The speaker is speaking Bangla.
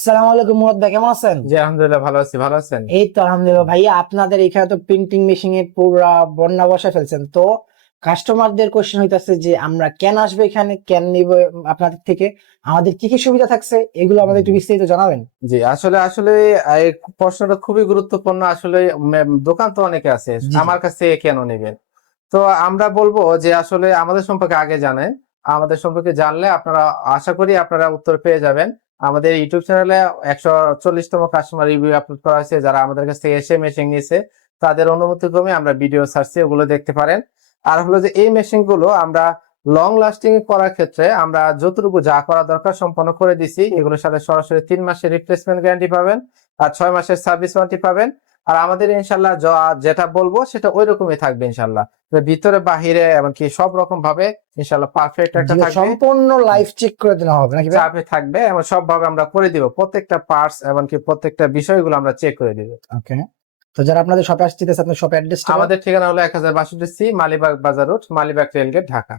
আসসালামু আলাইকুম মুরাদ ভাই কেমন আছেন? জি আলহামদুলিল্লাহ ভালো আছি ভালো আছেন? এই তো আলহামদুলিল্লাহ ভাইয়া আপনাদের এখানে তো প্রিন্টিং মেশিনে পুরা বন্যা বসা ফেলছেন। তো কাস্টমারদের কোশ্চেন হইতাছে যে আমরা কেন আসব এখানে কেন নিব আপনাদের থেকে? আমাদের কি কি সুবিধা থাকছে? এগুলো আমাদের একটু বিস্তারিত জানাবেন। জি আসলে আসলে এই প্রশ্নটা খুবই গুরুত্বপূর্ণ। আসলে দোকান তো অনেকে আছে। আমার কাছে কেন নেবেন? তো আমরা বলব যে আসলে আমাদের সম্পর্কে আগে জানেন। আমাদের সম্পর্কে জানলে আপনারা আশা করি আপনারা উত্তর পেয়ে যাবেন। আমাদের ইউটিউব চ্যানেলে একশো চল্লিশতম কাস্টমার রিভিউ আপলোড করা হয়েছে। যারা আমাদের কাছ থেকে এসে মেশিন নিয়েছে, তাদের অনুমতি ক্রমে আমরা ভিডিও সার্চে ওগুলো দেখতে পারেন। আর হলো যে এই মেশিনগুলো আমরা লং লাস্টিং করার ক্ষেত্রে আমরা যতটুকু যা করা দরকার সম্পন্ন করে দিছি, এগুলোর সাথে সরাসরি তিন মাসের রিপ্লেসমেন্ট গ্যারান্টি পাবেন আর ছয় মাসের সার্ভিস ওয়ারেন্টি পাবেন। আর আমাদের ইনশাল্লাহ যেটা বলব সেটা ওই রকমই থাকবে ইনশাল্লাহ। ভিতরে বাহিরে এমনকি সব রকম ভাবে ইনশাল্লাহ পারফেক্ট একটা সম্পূর্ণ লাইফ চেক করে দেওয়া হবে নাকি? চাপে থাকবে এবং সব ভাবে আমরা করে দিব। প্রত্যেকটা পার্টস এমনকি প্রত্যেকটা বিষয়গুলো আমরা চেক করে দিব। ওকে তো যারা আপনাদের শপে আসতে চাইছে আপনার শপ অ্যাড্রেস আমাদের ঠিকানা হলো এক হাজার বাষট্টি সি মালিবাগ বাজার রোড মালিবাগ রেলগেট ঢাকা।